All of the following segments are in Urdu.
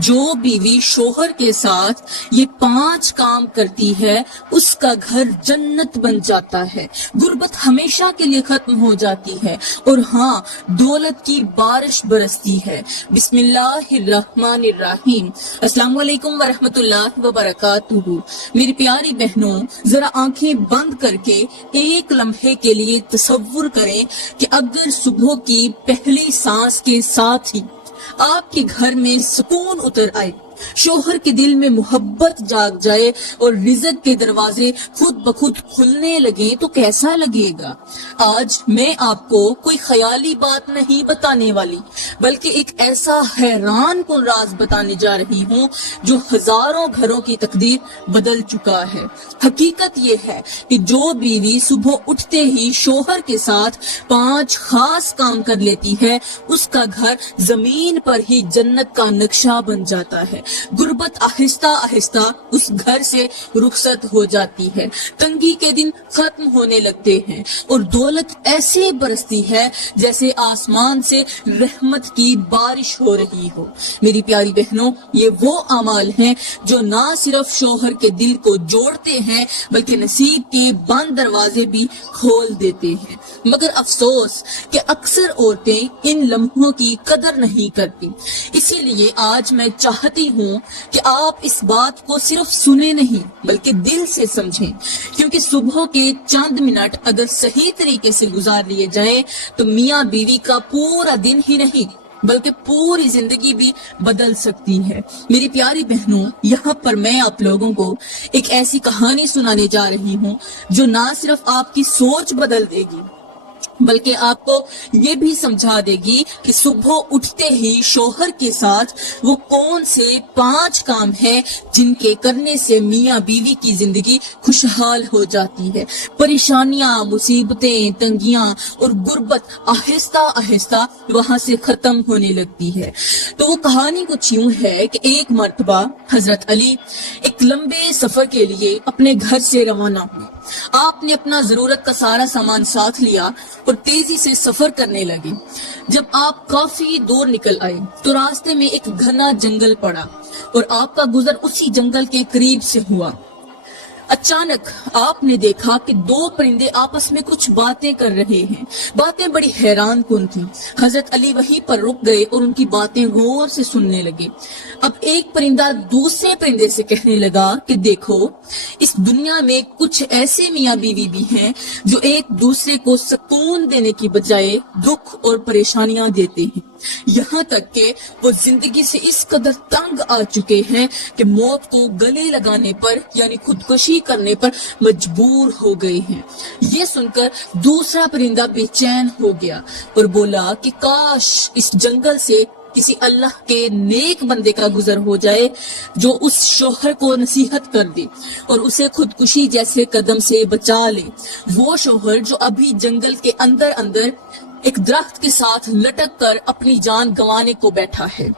جو بیوی شوہر کے ساتھ یہ 5 کام کرتی ہے اس کا گھر جنت بن جاتا ہے، غربت ہمیشہ کے لیے ختم ہو جاتی ہے، اور ہاں دولت کی بارش برستی ہے۔ بسم اللہ الرحمن الرحیم۔ السلام علیکم ورحمۃ اللہ وبرکاتہ۔ میری پیاری بہنوں، ذرا آنکھیں بند کر کے ایک لمحے کے لیے تصور کریں کہ اگر صبح کی پہلی سانس کے ساتھ ہی آپ کے گھر میں سکون اتر آئے، شوہر کے دل میں محبت جاگ جائے اور رزق کے دروازے خود بخود کھلنے لگیں تو کیسا لگے گا؟ آج میں آپ کو کوئی خیالی بات نہیں بتانے والی، بلکہ ایک ایسا حیران کن راز بتانے جا رہی ہوں جو ہزاروں گھروں کی تقدیر بدل چکا ہے۔ حقیقت یہ ہے کہ جو بیوی صبح اٹھتے ہی شوہر کے ساتھ 5 خاص کام کر لیتی ہے، اس کا گھر زمین پر ہی جنت کا نقشہ بن جاتا ہے۔ غربت آہستہ آہستہ اس گھر سے رخصت ہو جاتی ہے، تنگی کے دن ختم ہونے لگتے ہیں، اور دولت ایسے برستی ہے جیسے آسمان سے رحمت کی بارش ہو رہی ہو۔ میری پیاری بہنوں، یہ وہ اعمال ہیں جو نہ صرف شوہر کے دل کو جوڑتے ہیں بلکہ نصیب کے بند دروازے بھی کھول دیتے ہیں۔ مگر افسوس کہ اکثر عورتیں ان لمحوں کی قدر نہیں کرتی۔ اسی لیے آج میں چاہتی ہوں کہ آپ اس بات کو صرف سنیں نہیں بلکہ دل سے سمجھیں، کیونکہ صبح کے چند منٹ اگر صحیح طریقے سے گزار لیے جائیں تو میاں بیوی کا پورا دن ہی نہیں بلکہ پوری زندگی بھی بدل سکتی ہے۔ میری پیاری بہنوں، یہاں پر میں آپ لوگوں کو ایک ایسی کہانی سنانے جا رہی ہوں جو نہ صرف آپ کی سوچ بدل دے گی بلکہ آپ کو یہ بھی سمجھا دے گی کہ صبح اٹھتے ہی شوہر کے ساتھ وہ کون سے 5 کام ہیں جن کے کرنے سے میاں بیوی کی زندگی خوشحال ہو جاتی ہے۔ پریشانیاں، مصیبتیں، تنگیاں اور غربت آہستہ آہستہ وہاں سے ختم ہونے لگتی ہے۔ تو وہ کہانی کچھ یوں ہے کہ ایک مرتبہ حضرت علی ایک لمبے سفر کے لیے اپنے گھر سے روانہ ہوئے۔ آپ نے اپنا ضرورت کا سارا سامان ساتھ لیا اور تیزی سے سفر کرنے لگے۔ جب آپ کافی دور نکل آئے تو راستے میں ایک گھنا جنگل پڑا اور آپ کا گزر اسی جنگل کے قریب سے ہوا۔ اچانک آپ نے دیکھا کہ 2 پرندے آپس میں کچھ باتیں کر رہے ہیں۔ باتیں بڑی حیران کن تھیں۔ حضرت علی وہیں پر رک گئے اور ان کی باتیں غور سے سننے لگے۔ اب ایک پرندہ دوسرے پرندے سے کہنے لگا کہ دیکھو، اس دنیا میں کچھ ایسے میاں بیوی بھی ہیں جو ایک دوسرے کو سکون دینے کی بجائے دکھ اور پریشانیاں دیتے ہیں، یہاں تک کہ وہ زندگی سے اس قدر تنگ آ چکے ہیں کہ موت کو گلے لگانے پر یعنی خودکشی کرنے پر مجبور ہو گئے ہیں۔ یہ سن کر دوسرا پرندہ بے چین ہو گیا اور بولا کہ کاش اس جنگل سے کسی اللہ کے نیک بندے کا گزر ہو جائے جو اس شوہر کو نصیحت کر دے اور اسے خودکشی جیسے قدم سے بچا لے۔ وہ شوہر جو ابھی جنگل کے اندر ایک درخت کے ساتھ لٹک کر اپنی جان گنوانے کو بیٹھا ہے۔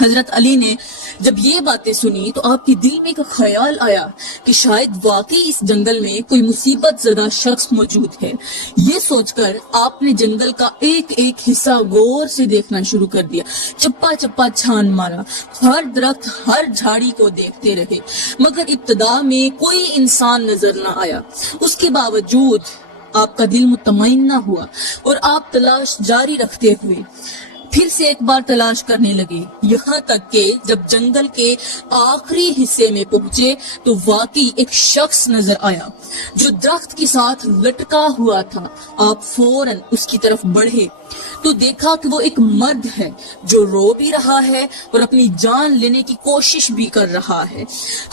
حضرت علی نے جب یہ باتیں سنی تو آپ کے دل میں ایک خیال آیا کہ شاید واقعی اس جنگل میں کوئی مصیبت زدہ شخص موجود ہے۔ یہ سوچ کر آپ نے جنگل کا ایک ایک حصہ غور سے دیکھنا شروع کر دیا، چپا چپا چھان مارا، ہر درخت، ہر جھاڑی کو دیکھتے رہے، مگر ابتدا میں کوئی انسان نظر نہ آیا۔ اس کے باوجود آپ کا دل مطمئن نہ ہوا اور آپ تلاش جاری رکھتے ہوئے پھر سے ایک بار تلاش کرنے لگے، یہاں تک کہ جب جنگل کے آخری حصے میں پہنچے تو واقعی ایک شخص نظر آیا جو درخت کے ساتھ لٹکا ہوا تھا۔ آپ فوراً اس کی طرف بڑھے تو دیکھا کہ وہ ایک مرد ہے جو رو بھی رہا ہے اور اپنی جان لینے کی کوشش بھی کر رہا ہے۔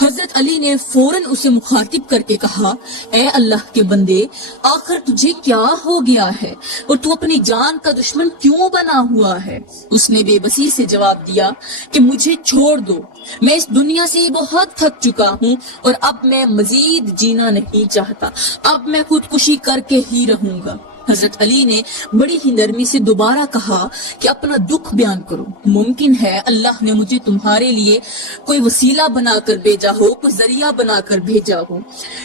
حضرت علی نے فوراً اسے مخاطب کر کے کہا، اے اللہ کے بندے، آخر تجھے کیا ہو گیا ہے اور تو اپنی جان کا دشمن کیوں بنا ہوا ہے؟ اس نے بے بسی سے جواب دیا کہ مجھے چھوڑ دو، میں اس دنیا سے بہت تھک چکا ہوں اور اب میں مزید جینا نہیں چاہتا، اب میں خودکشی کر کے ہی رہوں گا۔ حضرت علی نے بڑی ہی نرمی سے دوبارہ کہا کہ اپنا دکھ بیان کرو، ممکن ہے اللہ نے مجھے تمہارے لیے کوئی وسیلہ بنا کر بھیجا ہو، کوئی ذریعہ بنا کر بھیجا ہو۔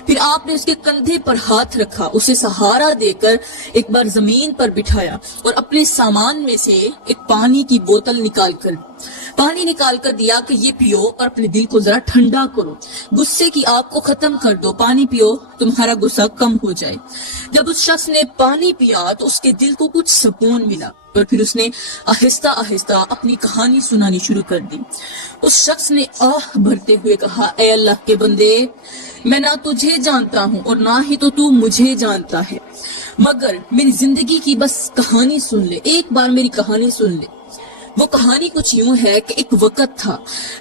پھر آپ نے اس کے کندھے پر ہاتھ رکھا، اسے سہارا دے کر ایک بار زمین پر بٹھایا اور اپنے سامان میں سے ایک پانی کی بوتل نکال کر پانی نکال کر دیا کہ یہ پیو اور اپنے دل کو ذرا ٹھنڈا کرو، غصے کی آگ کو ختم کر دو، پانی پیو تمہارا غصہ کم ہو جائے۔ جب اس شخص نے پانی پیا تو اس کے دل کو کچھ سکون ملا، اور پھر اس نے آہستہ آہستہ اپنی کہانی سنانی شروع کر دی۔ اس شخص نے آہ بھرتے ہوئے کہا، اے اللہ کے بندے، میں نہ تجھے جانتا ہوں اور نہ ہی تو مجھے جانتا ہے، مگر میری زندگی کی بس کہانی سن لے، ایک بار میری کہانی سن لے۔ وہ کہانی کچھ یوں ہے کہ ایک وقت تھا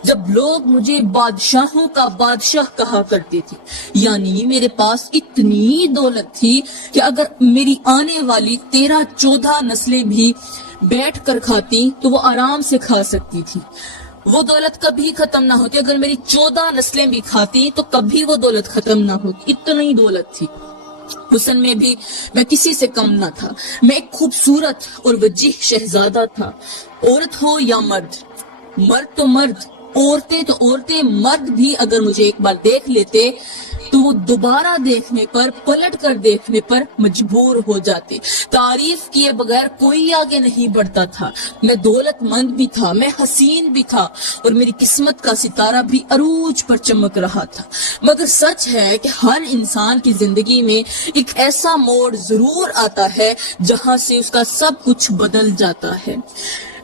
جب لوگ مجھے بادشاہوں کا بادشاہ کہا کرتے تھے، یعنی میرے پاس اتنی دولت تھی کہ اگر میری آنے والی 13-14 نسلیں بھی بیٹھ کر کھاتی تو وہ آرام سے کھا سکتی تھی، وہ دولت کبھی ختم نہ ہوتی، اگر میری 14 نسلیں بھی کھاتی تو کبھی وہ دولت ختم نہ ہوتی، اتنی دولت تھی۔ حسن میں بھی میں کسی سے کم نہ تھا، میں ایک خوبصورت اور وجیح شہزادہ تھا، عورت ہو یا مرد، مرد تو مرد، عورتیں تو عورتیں، مرد بھی اگر مجھے ایک بار دیکھ لیتے تو وہ دوبارہ دیکھنے پر، پلٹ کر دیکھنے پر مجبور ہو جاتے، تعریف کیے بغیر کوئی آگے نہیں بڑھتا تھا۔ میں دولت مند بھی تھا، میں حسین بھی تھا، اور میری قسمت کا ستارہ بھی عروج پر چمک رہا تھا۔ مگر سچ ہے کہ ہر انسان کی زندگی میں ایک ایسا موڑ ضرور آتا ہے جہاں سے اس کا سب کچھ بدل جاتا ہے۔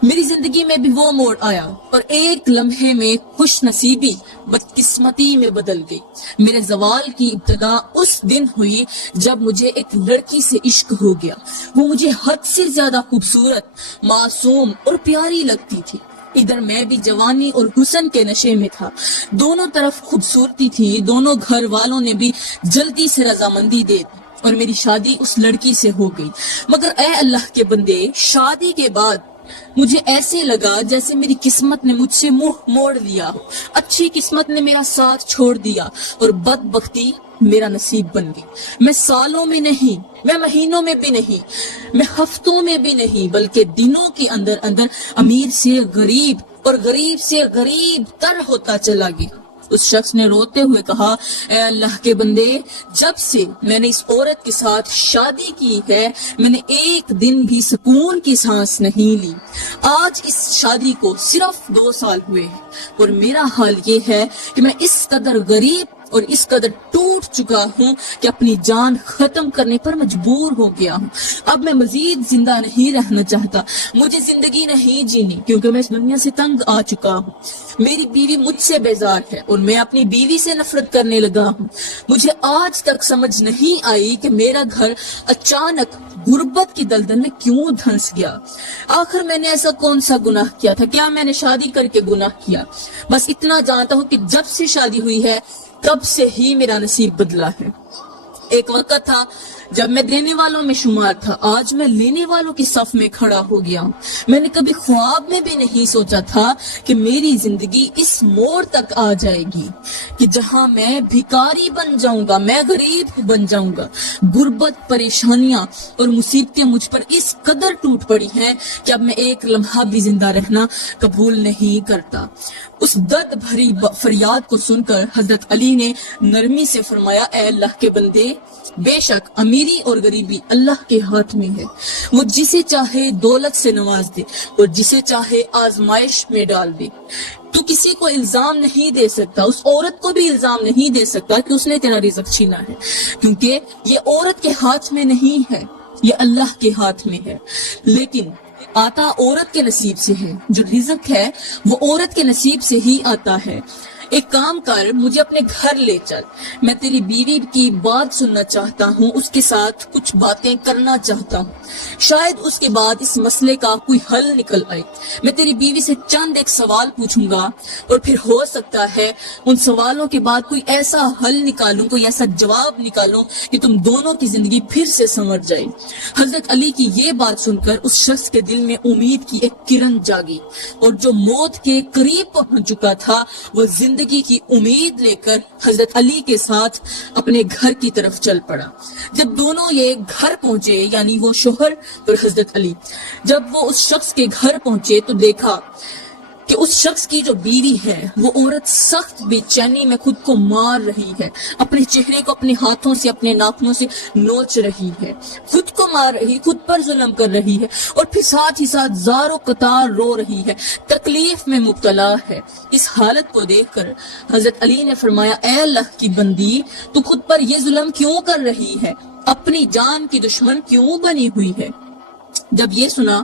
میری زندگی میں بھی وہ موڑ آیا اور ایک لمحے میں خوش نصیبی بدقسمتی میں بدل گئی۔ میرے زوال کی ابتدا اس دن ہوئی جب مجھے ایک لڑکی سے عشق ہو گیا۔ وہ مجھے حد سے زیادہ خوبصورت، معصوم اور پیاری لگتی تھی۔ ادھر میں بھی جوانی اور حسن کے نشے میں تھا، دونوں طرف خوبصورتی تھی، دونوں گھر والوں نے بھی جلدی سے رضامندی دے دی اور میری شادی اس لڑکی سے ہو گئی۔ مگر اے اللہ کے بندے، شادی کے بعد مجھے ایسے لگا جیسے میری قسمت نے مجھ سے منہ موڑ لیا ہو، اچھی قسمت نے میرا ساتھ چھوڑ دیا اور بدبختی میرا نصیب بن گئی۔ میں سالوں میں نہیں، میں مہینوں میں بھی نہیں، میں ہفتوں میں بھی نہیں، بلکہ دنوں کے اندر اندر امیر سے غریب اور غریب سے غریب تر ہوتا چلا گیا۔ اس شخص نے روتے ہوئے کہا، اے اللہ کے بندے، جب سے میں نے اس عورت کے ساتھ شادی کی ہے میں نے ایک دن بھی سکون کی سانس نہیں لی۔ آج اس شادی کو صرف 2 سال ہوئے ہیں اور میرا حال یہ ہے کہ میں اس قدر غریب اور اس قدر ٹوٹ چکا ہوں کہ اپنی جان ختم کرنے پر مجبور ہو گیا ہوں۔ اب میں مزید زندہ نہیں رہنا چاہتا، مجھے زندگی نہیں جینی، کیونکہ میں اس دنیا سے تنگ آ چکا ہوں۔ میری بیوی مجھ سے بیزار ہے اور میں اپنی بیوی سے نفرت کرنے لگا ہوں۔ مجھے آج تک سمجھ نہیں آئی کہ میرا گھر اچانک غربت کی دلدل میں کیوں دھنس گیا۔ آخر میں نے ایسا کون سا گناہ کیا تھا؟ کیا میں نے شادی کر کے گناہ کیا؟ بس اتنا جانتا ہوں کہ جب سے شادی ہوئی ہے تب سے ہی میرا نصیب بدلا ہے۔ ایک وقت تھا جب میں دینے والوں میں شمار تھا، آج میں لینے والوں کی صف میں کھڑا ہو گیا ہوں۔ میں نے کبھی خواب میں بھی نہیں سوچا تھا کہ میری زندگی اس موڑ تک آ جائے گی کہ جہاں میں بھکاری بن جاؤں گا، میں غریب بن جاؤں گا۔ غربت، پریشانیاں اور مصیبتیں مجھ پر اس قدر ٹوٹ پڑی ہیں کہ اب میں ایک لمحہ بھی زندہ رہنا قبول نہیں کرتا۔ اس درد بھری فریاد کو سن کر حضرت علی نے نرمی سے فرمایا، اے اللہ کے بندے، بے شک امیری اور غریبی اللہ کے ہاتھ میں ہے، وہ جسے چاہے دولت سے نواز دے اور جسے چاہے آزمائش میں ڈال دے۔ تو کسی کو الزام نہیں دے سکتا، اس عورت کو بھی الزام نہیں دے سکتا کہ اس نے تیرا رزق چھینا ہے، کیونکہ یہ عورت کے ہاتھ میں نہیں ہے، یہ اللہ کے ہاتھ میں ہے۔ لیکن آتا عورت کے نصیب سے ہے، جو رزق ہے وہ عورت کے نصیب سے ہی آتا ہے۔ ایک کام کر، مجھے اپنے گھر لے چل، میں تیری بیوی کی بات سننا چاہتا ہوں، اس کے ساتھ کچھ باتیں کرنا چاہتا ہوں، شاید اس کے بعد اس مسئلے کا کوئی حل نکل آئے۔ میں تیری بیوی سے چند ایک سوال پوچھوں گا اور پھر ہو سکتا ہے ان سوالوں کے بعد کوئی ایسا حل نکالوں، کوئی ایسا جواب نکالوں کہ تم دونوں کی زندگی پھر سے سنور جائے۔ حضرت علی کی یہ بات سن کر اس شخص کے دل میں امید کی ایک کرن جاگی، اور جو موت کے قریب پہنچ چکا تھا وہ زندگی کی امید لے کر حضرت علی کے ساتھ اپنے گھر کی طرف چل پڑا۔ جب دونوں یہ گھر پہنچے، یعنی وہ شوہر اور حضرت علی، جب وہ اس شخص کے گھر پہنچے تو دیکھا کہ اس شخص کی جو بیوی ہے وہ عورت سخت بے چینی میں خود کو مار رہی ہے، اپنے چہرے کو اپنے ہاتھوں سے اپنے ناخنوں سے نوچ رہی ہے، خود کو مار رہی، خود پر ظلم کر رہی ہے، اور پھر ساتھ ہی ساتھ زار و قطار رو رہی ہے، تکلیف میں مبتلا ہے۔ اس حالت کو دیکھ کر حضرت علی نے فرمایا، اے اللہ کی بندی، تو خود پر یہ ظلم کیوں کر رہی ہے؟ اپنی جان کی دشمن کیوں بنی ہوئی ہے؟ جب یہ سنا،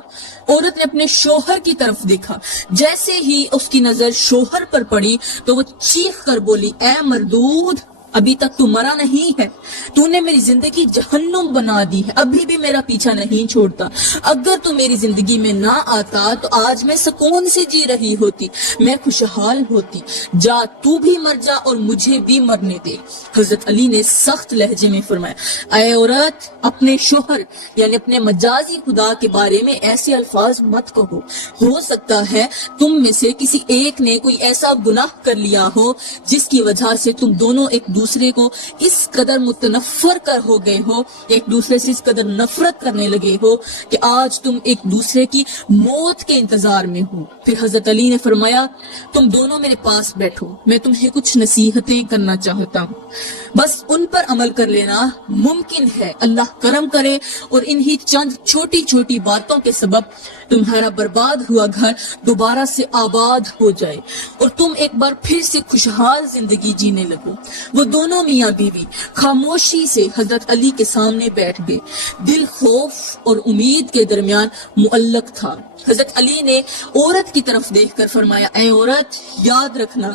عورت نے اپنے شوہر کی طرف دیکھا، جیسے ہی اس کی نظر شوہر پر پڑی تو وہ چیخ کر بولی، اے مردود، ابھی تک تو مرا نہیں ہے، تو نے میری زندگی جہنم بنا دی ہے، ابھی بھی میرا پیچھا نہیں چھوڑتا، اگر تو میری زندگی میں نہ آتا تو آج میں سکون سے جی رہی ہوتی، میں خوشحال ہوتی، جا تو بھی مر جا اور مجھے بھی مرنے دے۔ حضرت علی نے سخت لہجے میں فرمایا، اے عورت، اپنے شوہر یعنی اپنے مجازی خدا کے بارے میں ایسے الفاظ مت کہو، ہو سکتا ہے تم میں سے کسی ایک نے کوئی ایسا گناہ کر لیا ہو جس کی وجہ سے تم دونوں ایک دوسرے کو اس قدر متنفر کر ہو گئے ہو، ایک دوسرے سے اس قدر نفرت کرنے لگے ہو کہ آج تم ایک دوسرے کی موت کے انتظار میں ہو۔ پھر حضرت علی نے فرمایا، تم دونوں میرے پاس بیٹھو، میں تمہیں کچھ نصیحتیں کرنا چاہتا ہوں، بس ان پر عمل کر لینا، ممکن ہے اللہ کرم کرے اور انہی چند چھوٹی چھوٹی باتوں کے سبب تمہارا برباد ہوا گھر دوبارہ سے آباد ہو جائے اور تم ایک بار پھر سے خوشحال زندگی جینے لگو۔ وہ دونوں میاں بیوی خاموشی سے حضرت علی کے سامنے بیٹھ گئے، دل خوف اور امید کے درمیان معلق تھا۔ حضرت علی نے عورت کی طرف دیکھ کر فرمایا، اے عورت، یاد رکھنا،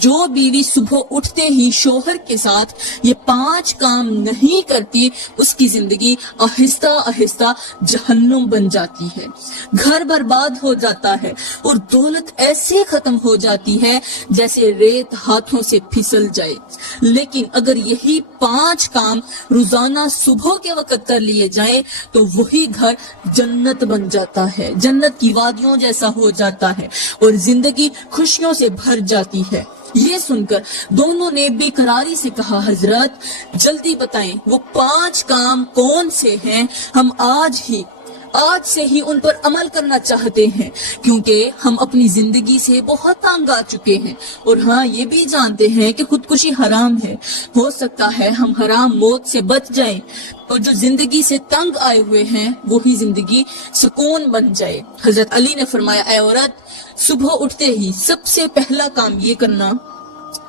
جو بیوی صبح اٹھتے ہی شوہر کے ساتھ یہ 5 کام نہیں کرتی، اس کی زندگی آہستہ آہستہ جہنم بن جاتی ہے، گھر برباد ہو جاتا ہے اور دولت ایسے ختم ہو جاتی ہے جیسے ریت ہاتھوں سے پھسل جائے۔ لیکن اگر یہی 5 کام روزانہ صبح کے وقت کر لیے جائیں تو وہی گھر جنت بن جاتا ہے، جنت کی وادیوں جیسا ہو جاتا ہے اور زندگی خوشیوں سے بھر جاتی ہے۔ یہ سن کر دونوں نے بے قراری سے کہا، حضرت جلدی بتائیں وہ 5 کام کون سے ہیں، ہم آج سے ہی ان پر عمل کرنا چاہتے ہیں، کیونکہ ہم اپنی زندگی سے بہت تنگ آ چکے ہیں، اور ہاں یہ بھی جانتے ہیں کہ خودکشی حرام ہے، ہو سکتا ہے ہم حرام موت سے بچ جائیں اور جو زندگی سے تنگ آئے ہوئے ہیں وہی زندگی سکون بن جائے۔ حضرت علی نے فرمایا، اے عورت، صبح اٹھتے ہی سب سے پہلا کام یہ کرنا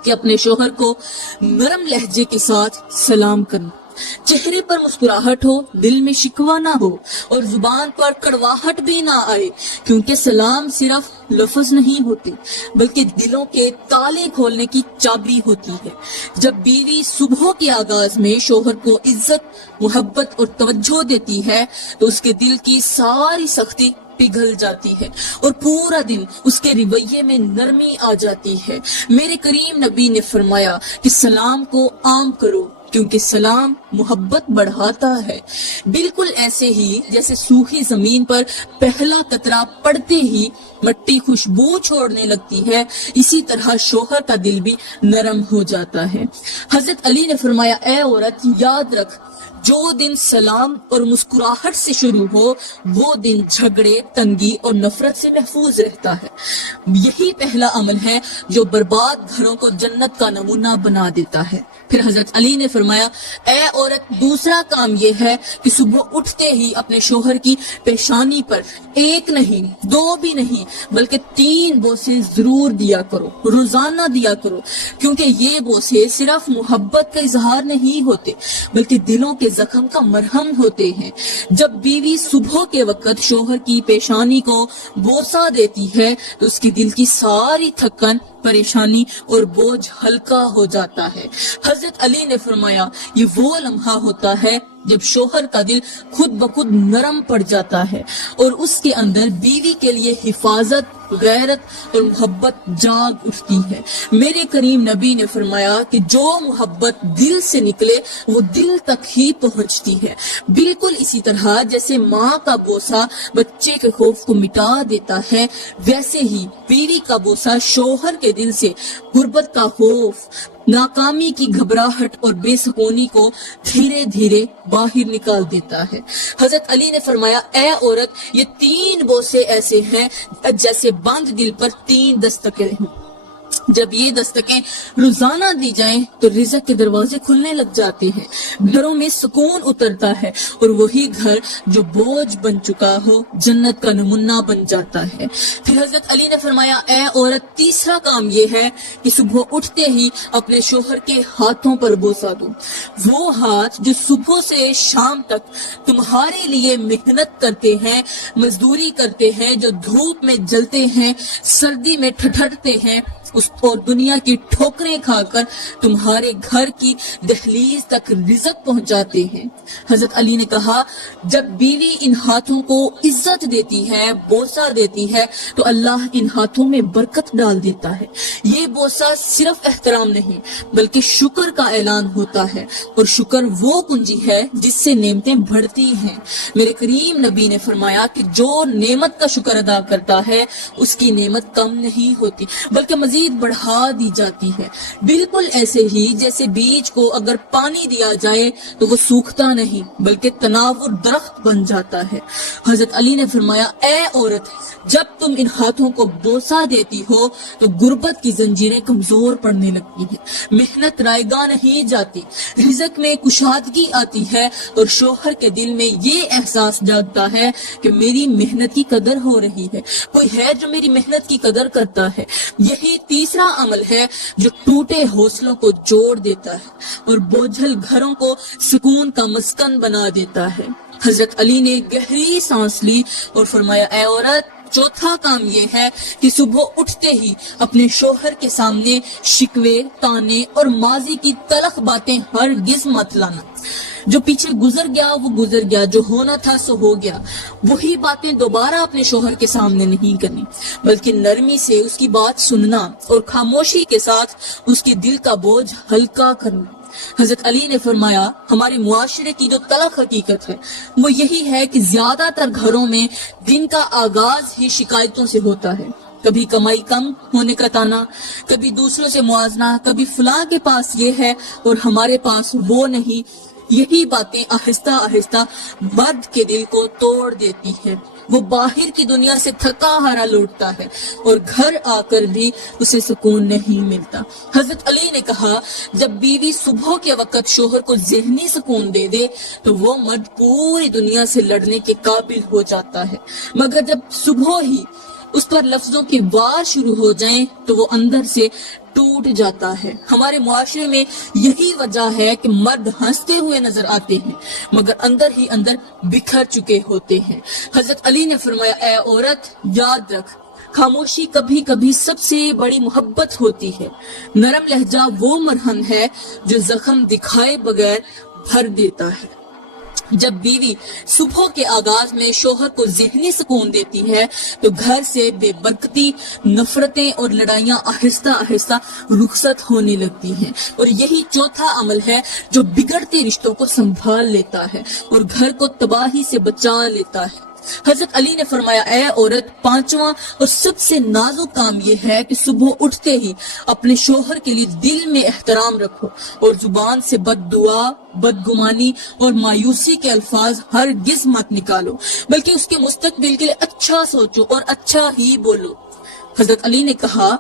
کہ اپنے شوہر کو نرم لہجے کے ساتھ سلام کرنا، چہرے پر مسکراہٹ ہو، دل میں شکوہ نہ ہو اور زبان پر کڑواہٹ بھی نہ آئے، کیونکہ سلام صرف لفظ نہیں ہوتے بلکہ دلوں کے تالے کھولنے کی چابی ہوتی ہے۔ جب بیوی صبح کے آغاز میں شوہر کو عزت، محبت اور توجہ دیتی ہے تو اس کے دل کی ساری سختی پگھل جاتی ہے اور پورا دن اس کے رویے میں نرمی آ جاتی ہے۔ میرے کریم نبی نے فرمایا کہ سلام کو عام کرو، کیونکہ سلام محبت بڑھاتا ہے۔ بالکل ایسے ہی جیسے سوکھی زمین پر پہلا قطرہ پڑتے ہی مٹی خوشبو چھوڑنے لگتی ہے، اسی طرح شوہر کا دل بھی نرم ہو جاتا ہے۔ حضرت علی نے فرمایا، اے عورت، یاد رکھ، جو دن سلام اور مسکراہٹ سے شروع ہو وہ دن جھگڑے، تنگی اور نفرت سے محفوظ رہتا ہے۔ یہی پہلا عمل ہے جو برباد گھروں کو جنت کا نمونہ بنا دیتا ہے۔ پھر حضرت علی نے فرمایا، اے عورت، دوسرا کام یہ ہے کہ صبح اٹھتے ہی اپنے شوہر کی پیشانی پر 1 نہیں، 2 بھی نہیں بلکہ 3 بوسے ضرور دیا کرو، روزانہ دیا کرو، کیونکہ یہ بوسے صرف محبت کا اظہار نہیں ہوتے بلکہ دلوں کے زخم کا مرہم ہوتے ہیں۔ جب بیوی صبح کے وقت شوہر کی پیشانی کو بوسہ دیتی ہے تو اس کی دل کی ساری تھکن، پریشانی اور بوجھ ہلکا ہو جاتا ہے۔ حضرت علی نے فرمایا، یہ وہ لمحہ ہوتا ہے جب شوہر کا دل خود بخود نرم پڑ جاتا ہے اور اس کے اندر بیوی کے لیے حفاظت، غیرت اور محبت جاگ اٹھتی ہے۔ میرے کریم نبی نے فرمایا کہ جو محبت دل سے نکلے وہ دل تک ہی پہنچتی ہے۔ بالکل اسی طرح جیسے ماں کا بوسہ بچے کے خوف کو مٹا دیتا ہے، ویسے ہی بیوی کا بوسہ شوہر کے دل سے غربت کا خوف، ناکامی کی گھبراہٹ اور بے سکونی کو دھیرے دھیرے باہر نکال دیتا ہے۔ حضرت علی نے فرمایا اے عورت یہ 3 بوسے ایسے ہیں جیسے بند دل پر 3 دستکیں ہیں، جب یہ دستکیں روزانہ دی جائیں تو رزق کے دروازے کھلنے لگ جاتے ہیں، گھروں میں سکون اترتا ہے اور وہی گھر جو بوجھ بن چکا ہو جنت کا نمونہ بن جاتا ہے۔ پھر حضرت علی نے فرمایا اے عورت تیسرا کام یہ ہے کہ صبح اٹھتے ہی اپنے شوہر کے ہاتھوں پر بوسہ دو، وہ ہاتھ جو صبح سے شام تک تمہارے لیے محنت کرتے ہیں، مزدوری کرتے ہیں، جو دھوپ میں جلتے ہیں، سردی میں ٹھٹھرتے ہیں اور دنیا کی ٹھوکریں کھا کر تمہارے گھر کی دہلیز تک رزق پہنچاتے ہیں۔ حضرت علی نے کہا جب بیوی ان ہاتھوں کو عزت دیتی ہے، بوسہ دیتی ہے تو اللہ ان ہاتھوں میں برکت ڈال دیتا ہے۔ یہ بوسہ صرف احترام نہیں بلکہ شکر کا اعلان ہوتا ہے، اور شکر وہ کنجی ہے جس سے نعمتیں بڑھتی ہیں۔ میرے کریم نبی نے فرمایا کہ جو نعمت کا شکر ادا کرتا ہے اس کی نعمت کم نہیں ہوتی بلکہ مزید بڑھا دی جاتی ہے۔ بالکل ایسے ہی جیسے بیج کو اگر پانی دیا جائے تو وہ سوکھتا نہیں بلکہ تناور درخت بن جاتا ہے۔ حضرت علی نے فرمایا اے عورت جب تم ان ہاتھوں کو بوسہ دیتی ہو تو غربت کی زنجیریں کمزور پڑنے لگتی ہیں، محنت رائگاں نہیں جاتی، رزق میں کشادگی آتی ہے اور شوہر کے دل میں یہ احساس جاگتا ہے کہ میری محنت کی قدر ہو رہی ہے، کوئی ہے جو میری محنت کی قدر کرتا ہے۔ یہی تیسرا عمل ہے جو ٹوٹے حوصلوں کو جوڑ دیتا ہے اور بوجھل گھروں کو سکون کا مسکن بنا دیتا ہے۔ حضرت علی نے گہری سانس لی اور فرمایا اے عورت چوتھا کام یہ ہے کہ صبح اٹھتے ہی اپنے شوہر کے سامنے شکوے، تانے اور ماضی کی تلخ باتیں ہرگز مت لانا۔ جو پیچھے گزر گیا وہ گزر گیا، جو ہونا تھا سو ہو گیا، وہی باتیں دوبارہ اپنے شوہر کے سامنے نہیں کرنی بلکہ نرمی سے اس کی بات سننا اور خاموشی کے ساتھ اس کے دل کا بوجھ ہلکا کرنا۔ حضرت علی نے فرمایا ہمارے معاشرے کی جو تلخ حقیقت ہے وہ یہی ہے کہ زیادہ تر گھروں میں دن کا آغاز ہی شکایتوں سے ہوتا ہے، کبھی کمائی کم ہونے کا تانا، کبھی دوسروں سے موازنہ، کبھی فلاں کے پاس یہ ہے اور ہمارے پاس وہ نہیں۔ یہی باتیں آہستہ آہستہ مرد کے دل کو توڑ دیتی ہیں، وہ باہر کی دنیا سے تھکا ہارا لوٹتا ہے اور گھر آ کر بھی اسے سکون نہیں ملتا۔ حضرت علی نے کہا جب بیوی صبح کے وقت شوہر کو ذہنی سکون دے دے تو وہ مرد پوری دنیا سے لڑنے کے قابل ہو جاتا ہے، مگر جب صبح ہی اس پر لفظوں کے وار شروع ہو جائیں تو وہ اندر سے ٹوٹ جاتا ہے۔ ہمارے معاشرے میں یہی وجہ ہے کہ مرد ہنستے ہوئے نظر آتے ہیں مگر اندر ہی اندر بکھر چکے ہوتے ہیں۔ حضرت علی نے فرمایا اے عورت یاد رکھ خاموشی کبھی کبھی سب سے بڑی محبت ہوتی ہے، نرم لہجہ وہ مرہم ہے جو زخم دکھائے بغیر بھر دیتا ہے۔ جب بیوی صبح کے آغاز میں شوہر کو ذہنی سکون دیتی ہے تو گھر سے بے برکتی، نفرتیں اور لڑائیاں آہستہ آہستہ رخصت ہونے لگتی ہیں، اور یہی چوتھا عمل ہے جو بگڑتے رشتوں کو سنبھال لیتا ہے اور گھر کو تباہی سے بچا لیتا ہے۔ حضرت علی نے فرمایا اے عورت پانچواں اور سب سے نازک کام یہ ہے کہ صبح اٹھتے ہی اپنے شوہر کے لیے دل میں احترام رکھو اور زبان سے بد دعا، بدگمانی اور مایوسی کے الفاظ ہرگز مت نکالو بلکہ اس کے مستقبل کے لیے اچھا سوچو اور اچھا ہی بولو۔ حضرت علی نے کہا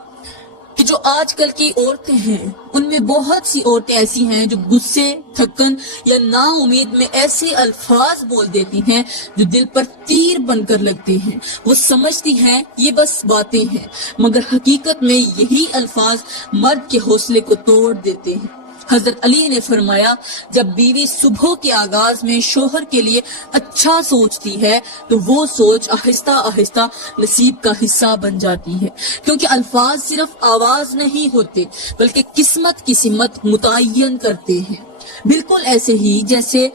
کہ جو آج کل کی عورتیں ہیں ان میں بہت سی عورتیں ایسی ہیں جو غصے، تھکن یا نا امید میں ایسے الفاظ بول دیتی ہیں جو دل پر تیر بن کر لگتے ہیں۔ وہ سمجھتی ہیں یہ بس باتیں ہیں مگر حقیقت میں یہی الفاظ مرد کے حوصلے کو توڑ دیتے ہیں۔ حضرت علی نے فرمایا جب بیوی صبح کے آغاز میں شوہر کے لیے اچھا سوچتی ہے تو وہ سوچ آہستہ آہستہ نصیب کا حصہ بن جاتی ہے، کیونکہ الفاظ صرف آواز نہیں ہوتے بلکہ قسمت کی سمت متعین کرتے ہیں۔ بالکل ایسے ہی جیسے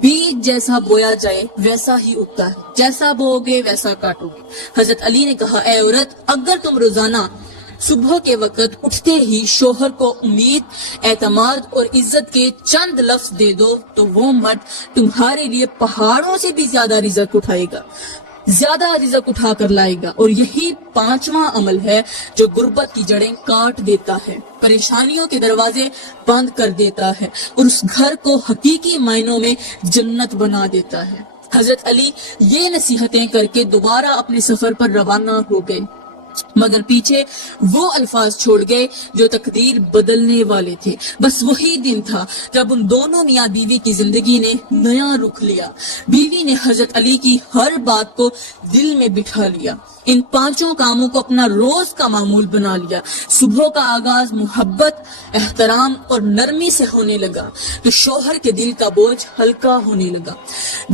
بیج جیسا بویا جائے ویسا ہی اگتا ہے، جیسا بو گے ویسا کاٹو گے۔ حضرت علی نے کہا اے عورت اگر تم روزانہ صبح کے وقت اٹھتے ہی شوہر کو امید، اعتماد اور عزت کے چند لفظ دے دو تو وہ مرد تمہارے لیے پہاڑوں سے بھی زیادہ رزق اٹھائے گا۔ زیادہ رزق اٹھا کر لائے گا۔ اور یہی پانچواں عمل ہے جو غربت کی جڑیں کاٹ دیتا ہے، پریشانیوں کے دروازے بند کر دیتا ہے اور اس گھر کو حقیقی معنوں میں جنت بنا دیتا ہے۔ حضرت علی یہ نصیحتیں کر کے دوبارہ اپنے سفر پر روانہ ہو گئے، مگر پیچھے وہ الفاظ چھوڑ گئے جو تقدیر بدلنے والے تھے۔ بس وہی دن تھا جب ان دونوں میاں بیوی کی زندگی نے نیا رخ لیا۔ بیوی نے حضرت علی کی ہر بات کو دل میں بٹھا لیا، ان پانچوں کاموں کو اپنا روز کا معمول بنا لیا۔ صبح کا آغاز محبت، احترام اور نرمی سے ہونے لگا تو شوہر کے دل کا بوجھ ہلکا ہونے لگا،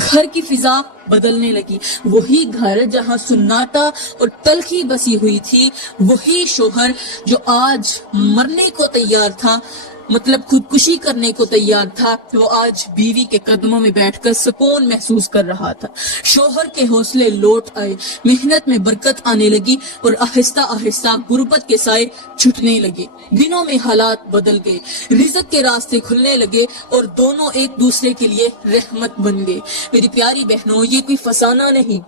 گھر کی فضا بدلنے لگی۔ وہی گھر جہاں سناٹا اور تلخی بسی ہوئی تھی، وہی شوہر جو آج مرنے کو تیار تھا، مطلب خودکشی کرنے کو تیار تھا، وہ آج بیوی کے قدموں میں بیٹھ کر سکون محسوس کر رہا تھا۔ شوہر کے حوصلے لوٹ آئے، محنت میں برکت آنے لگی اور آہستہ آہستہ غربت کے سائے چھٹنے لگے۔ دنوں میں حالات بدل گئے، رزق کے راستے کھلنے لگے اور دونوں ایک دوسرے کے لیے رحمت بن گئے۔ میری پیاری بہنوں، یہ کوئی فسانہ نہیں،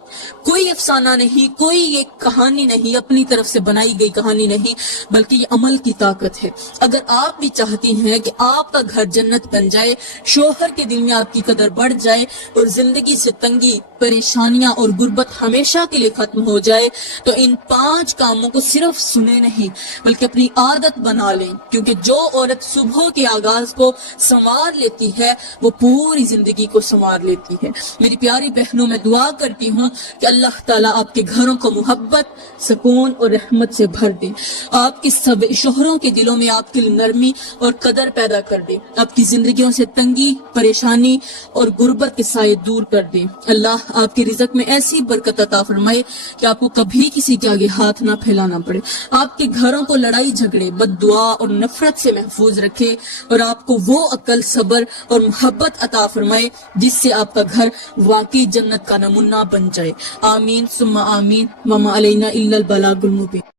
کوئی افسانہ نہیں، کوئی یہ کہانی نہیں، اپنی طرف سے بنائی گئی کہانی نہیں، بلکہ یہ عمل کی طاقت ہے۔ اگر آپ بھی چاہتی ہیں کہ آپ کا گھر جنت بن جائے، شوہر کے دل میں آپ کی قدر بڑھ جائے اور زندگی سے تنگی، پریشانیاں اور غربت ہمیشہ کے لیے ختم ہو جائے، تو ان 5 کاموں کو صرف سنیں نہیں بلکہ اپنی عادت بنا لیں، کیونکہ جو عورت صبح کے آغاز کو سنوار لیتی ہے وہ پوری زندگی کو سنوار لیتی ہے۔ میری پیاری بہنوں، میں دعا کرتی ہوں کہ اللہ تعالیٰ آپ کے گھروں کو محبت، سکون اور رحمت سے بھر دے، آپ کے سب شوہروں کے دلوں میں آپ کے لیے نرمی اور قدر پیدا کر دے، آپ کی زندگیوں سے تنگی، پریشانی اور غربت کے سائے دور کر دے۔ اللہ آپ کے رزق میں ایسی برکت عطا فرمائے کہ آپ کو کبھی کسی کے آگے ہاتھ نہ پھیلانا پڑے، آپ کے گھروں کو لڑائی جھگڑے، بد دعا اور نفرت سے محفوظ رکھے اور آپ کو وہ عقل، صبر اور محبت عطا فرمائے جس سے آپ کا گھر واقعی جنت کا نمونہ بن جائے۔ آمین ثم آمین، وما علینا الا البلاغ المبین۔